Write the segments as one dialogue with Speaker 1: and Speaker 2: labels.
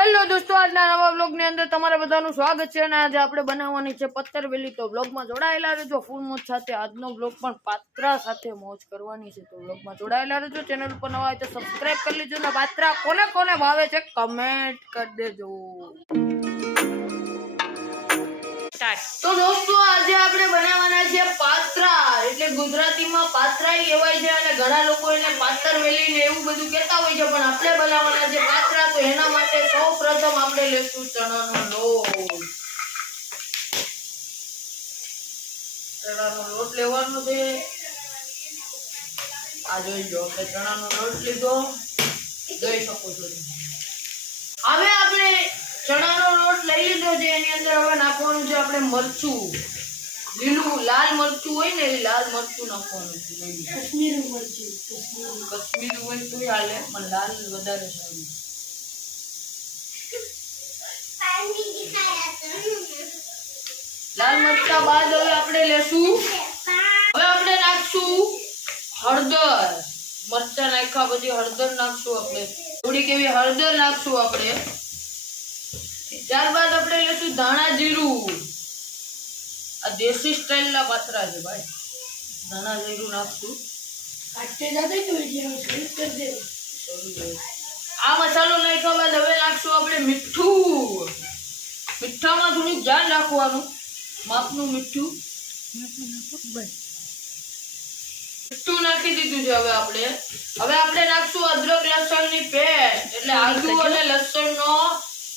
Speaker 1: Hello દોસ્તો, આજના નવા બ્લોગની અંદર તમારા બધાનું સ્વાગત છે અને આજે આપણે બનાવવાની છે પથ્થર વેલી. તો બ્લોગમાં જોડાયેલા રહેજો, ફૂલ મોજ સાથે. આજનો બ્લોગ પણ પાત્રા સાથે મોજ કરવાની છે. તો બ્લોગમાં જોડાયેલા રહેજો, ચેનલ ઉપર નવા હોય તો સબસ્ક્રાઈબ કરી લેજો ને પાત્રા કોને કોને ભાવે છે કમેન્ટ કરી દેજો. તો દોસ્તો આજે આપણે બનાવવાના છે પાત્રા. એટલે ગુજરાતીમાં પાત્રા કહેવાય છે અને ઘણા લોકો એને પાતરવેલી ને એવું બધું કહેતા હોય છે, પણ આપણે બનાવવાના છે પાત્રા. તો એના માટે સૌ પ્રથમ આપણે લેશું ચણાનો લોટ. ચણાનો લોટ લેવાનો છે. આ જોઈ લો, આપણે ચણાનો લોટ લીધો. જોઈ શકો છો. હવે આપણે ચણાનો લોટ લઈ લીધો છે, એની અંદર હવે નાખવાનું છે આપણે મરચું. લીલું લાલ મરચું હોય ને એ લાલ મરચું નાખવાનું.
Speaker 2: કાશ્મીરી મરચું
Speaker 1: કશ્મીરી હોય તો હાલે પણ લાલ વધારે સારું લાલ મરચા બાદ હવે આપણે લેશું. હવે આપણે નાખશું હળદર. મરચા નાખ્યા પછી હળદર નાખશું આપણે. થોડીક એવી હળદર નાખશું આપણે. ત્યારબાદ આપણે લેશું ધાણા જીરું. આ દેશી સ્ટાઇલના પાત્રા છે ભાઈ. ધાણા જીરું નાખશું. આ મસાલો નાખ્યા બાદ હવે નાખશું આપણે મીઠું. મીઠામાં થોડુંક ધ્યાન રાખવાનું. માપનું મીઠું. મીઠું નાખી દીધું છે હવે આપણે. હવે આપણે નાખશું અદરક લસણની પેસ્ટ. એટલે આદુ અને લસણનો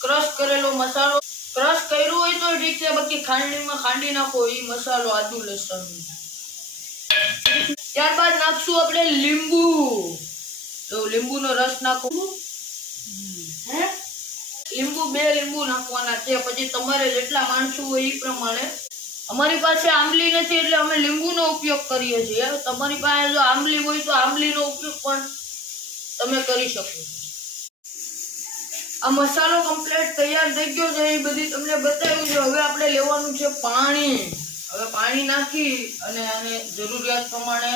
Speaker 1: ક્રશ કરેલો મસાલો ક્રશ કર્યું હોય તો ઠીક છે બાકી ખાંડણીમાં ખાંડી નાખો એ મસાલો આદુ લસણ. ત્યારબાદ નાખશું આપણે લીંબુ. તો લીંબુનો રસ નાખો. લીંબુ બે લીંબુ નાખવાના છે, પછી તમારે જેટલા માણસો હોય એ પ્રમાણે. અમારી પાસે આંબલી નથી એટલે અમે લીંબુનો ઉપયોગ કરીએ છીએ. તમારી પાસે જો આંબલી હોય તો આંબલીનો ઉપયોગ પણ તમે કરી શકો છો. આ મસાલો કમ્પ્લીટ તૈયાર થઈ ગયો છે એ બધી તમને બતાવ્યું છે. હવે આપણે લેવાનું છે પાણી. હવે પાણી નાખી અને આને જરૂરિયાત પ્રમાણે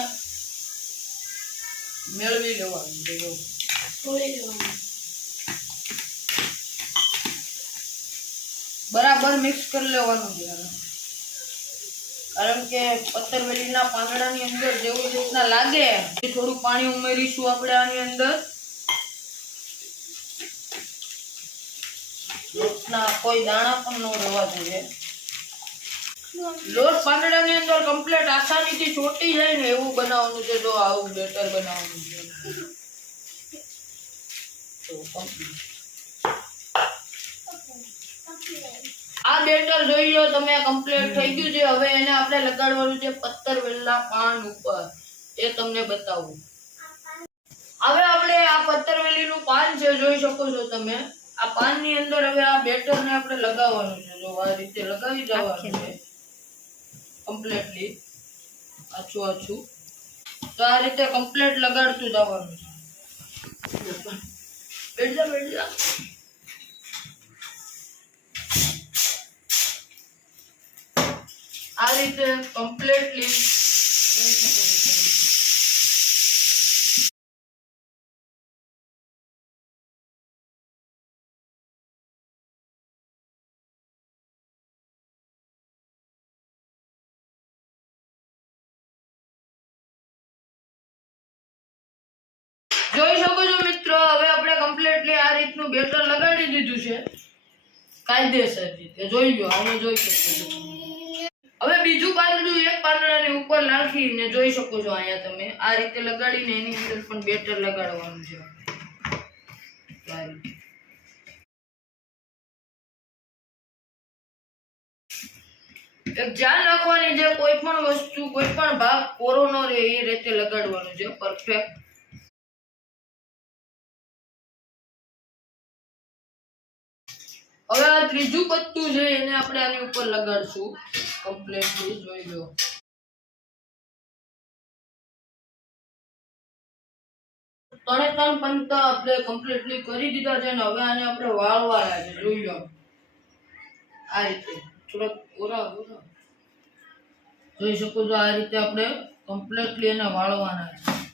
Speaker 1: મેળવી લેવાનું છે બરાબર મિક્સ કરી લેવાનું છે કારણ કે પત્તરવેલીના પાંદડાની અંદર જેવી રીતના લાગે એ થોડું પાણી ઉમેરીશું આપણે આની અંદર. લોટના કોઈ દાણા પણ ન રહેવા જોઈએ લોટ પાંદડાની અંદર કમ્પ્લીટ આસાનીથી ચોટી જાય ને એવું બનાવવાનું છે, તો આવું બેટર બનાવવાનું છે. આ બેટર જોઈ લો, તમે કમ્પ્લીટ થઈ ગયું છે. હવે એને આપણે લગાડવાનું છે પત્તર વેલના પાન ઉપર. એ તમને બતાવું. હવે આપણે આ પત્તરવેલીનું પાન છે, જોઈ શકો છો તમે. આ પાનની અંદર હવે આ બેટરને આપણે લગાવવાનું છે. જો આ રીતે લગાવી જવાનું છે. કમ્પ્લીટલી આછું આછું. તો આ રીતે કમ્પ્લીટ લગાડતું જવાનું છે. બેઠ જા બેઠ. જા આ રીતે કમ્પ્લીટલી જોઈ શકો છો મિત્રો, હવે આપણે કમ્પ્લીટલી આ રીતનું બેટર લગાડી દીધું છે. કાયદેસર રીતે. જોઈ લો અમે જોઈ શકો છો. હવે બીજું પાંદડું એક પાંદડાની ઉપર નાખીને જોઈ શકો છો અહીંયા તમે. આ રીતે લગાડીને એની અંદર પણ બેટર લગાડવાનું છે. ધ્યાન રાખવાની છે કોઈ પણ વસ્તુ, કોઈ પણ ભાગ કોરો ન રહે, એ રીતે લગાડવાનું છે. પરફેક્ટ હવે આ ત્રીજું પત્તું છે, એને આપણે આની ઉપર લગાડશું. કમ્પ્લીટલી જોઈ લો. ત્રણે ત્રણ પંતા આપણે કમ્પ્લીટલી કરી દીધા છે ને હવે આને આપણે વાળવાના છે, જોઈ લો. આ રીતે. થોડાક ઓરા ઓરા. જોઈ શકો છો, આ રીતે આપણે કમ્પ્લીટલી એને વાળવાના છે.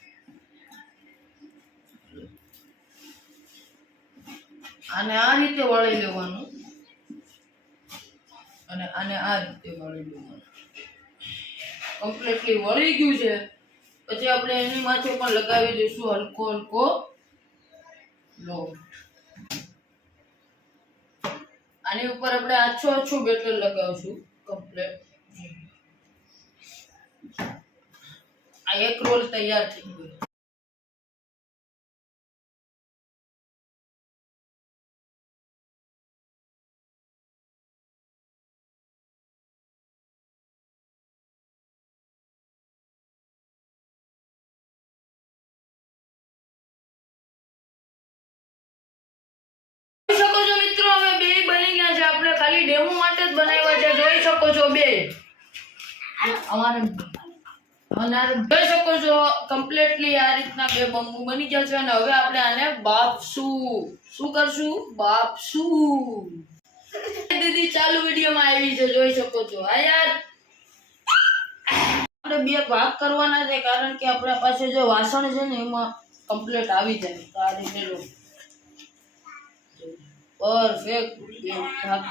Speaker 1: આને આ રીતે વળી લેવાનું. અને આને આ રીતે વળી લેવાનું. કમ્પ્લીટલી વળી ગયું છે. પછી આપણે એની માથે પણ લગાવી દઈશું હલકો હલકો લો આની ઉપર આપણે આછો આછો બેટર લગાવશું. કમ્પ્લીટ આ એક રોલ તૈયાર થઈ ગયો. ડેમો માટે જ બનાવ્યા છે, જોઈ શકો છો બે. અમારે અમારે જોઈ શકો છો કમ્પ્લીટલી આ રીતના બે બંબુ બની ગયા છે અને હવે આપણે આને બાફશું. શું કરશું? બાફશું. દીદી ચાલુ વિડીયોમાં આવી છે, જોઈ શકો છો. હા, યાર. આપણે બે ભાગ કરવાના છે, કારણ કે આપણા પાસે જે વાસણ છે ને, એમાં કમ્પ્લીટ આવી જાય. તો આ રીતે પરફેક્ટ ભાગ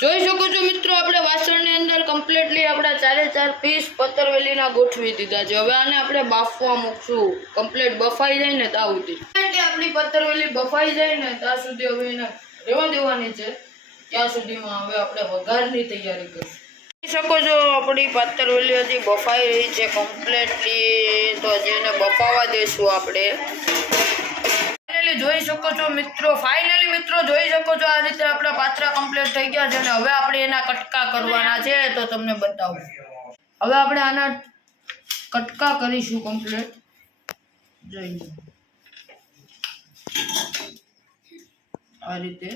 Speaker 1: જોઈ શકો છો મિત્રો, આપણે વાસણની અંદર કમ્પ્લીટલી આપણા ચારે ચાર પીસ પતરવેલીના ગોઠવી દીધા છે. હવે આને આપણે બાફવા મૂકશું. કમ્પ્લીટ બફાઈ જાય ને ત્યાં સુધી. આપણી પતરવેલી બફાઈ જાય ને ત્યાં સુધી હવે એને રહેવા દેવાની છે. ત્યાં સુધીમાં હવે આપણે વઘારની તૈયારી કરીશું. શકો છો, આપણી પતરવેલી હજી બફાઈ રહી છે કમ્પ્લીટલી તો જેને બફાવા દઈશું આપણે. ફાઇનલી જોઈ શકો છો મિત્રો. ફાઇનલી મિત્રો જોઈ શકો છો આ રીતે આપણા પાત્રા કમ્પ્લીટ થઈ ગયા છે અને હવે આપણે એના કટકા કરવાના છે તો તમને બતાવું. હવે આપણે આના કટકા કરીશું કમ્પ્લીટ જોઈ આ રીતે.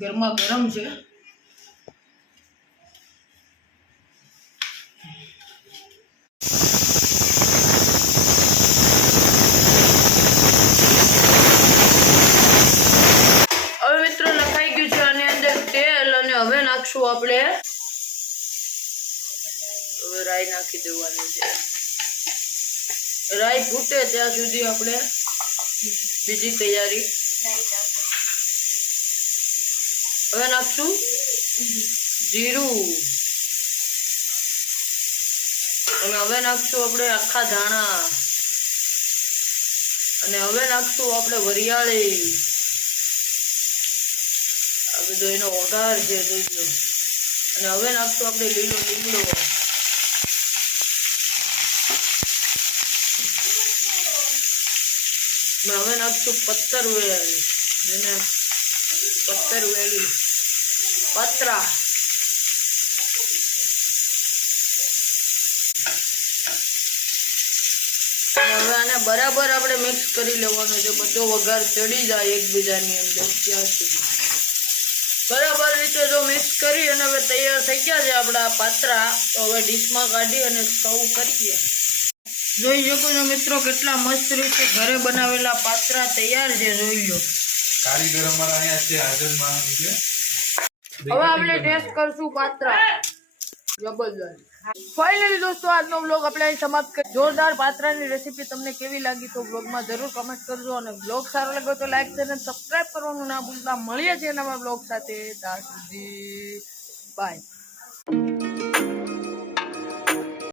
Speaker 1: ગરમા ગરમ છે હવે મિત્રો લખાઈ ગયું છે આની અંદર તેલ અને હવે આપણે રાઈ નાખી દેવાની છે. રાઈ ફૂટે ત્યાં સુધી આપણે બીજી તૈયારી હવે નાખશું જીરું. અને હવે નાખશું આપણે આખા ધાણા. અને હવે નાખશું આપણે વરિયાળી. આ એનો વઘાર છે જોઈ અને હવે નાખશું આપણે લીલો ને હવે નાખશું પત્તર વેલ. જેને પત્તર વેલી. પતરા. હવે આને બરાબર આપણે મિક્સ કરી લેવાનું છે. બધો વઘાર ચડી જાય એકબીજાની અંદર. ત્યાં સુધી? બરાબર રીતે જો મિક્સ કરી અને હવે તૈયાર થઈ ગયા છે આપણા પાત્રા. તો હવે ડીશમાં કાઢી અને સૌ કરીએ. જોઈ શકો છો મિત્રો કેટલા મસ્ત રીતે ઘરે બનાવેલા પાત્રા તૈયાર છે જોઈ લો
Speaker 3: કારીગર અમારા અહીંયા છે હાજર માણસ છે.
Speaker 1: હવે આપણે ટેસ્ટ કરશું પાત્રા. જબરદસ્ત દોસ્તો, આજનો બ્લોગ આપણે સમાપ્ત કરી જોરદાર પાત્રાની રેસીપી તમને કેવી લાગી તો બ્લોગમાં જરૂર કમેન્ટ કરજો અને બ્લોગ સારો લાગ્યો તો લાઈક અને સબસ્ક્રાઇબ કરવાનું ના ભૂલતા. મળીએ છીએ નવા બ્લોગ સાથે. ત્યાં સુધી બાય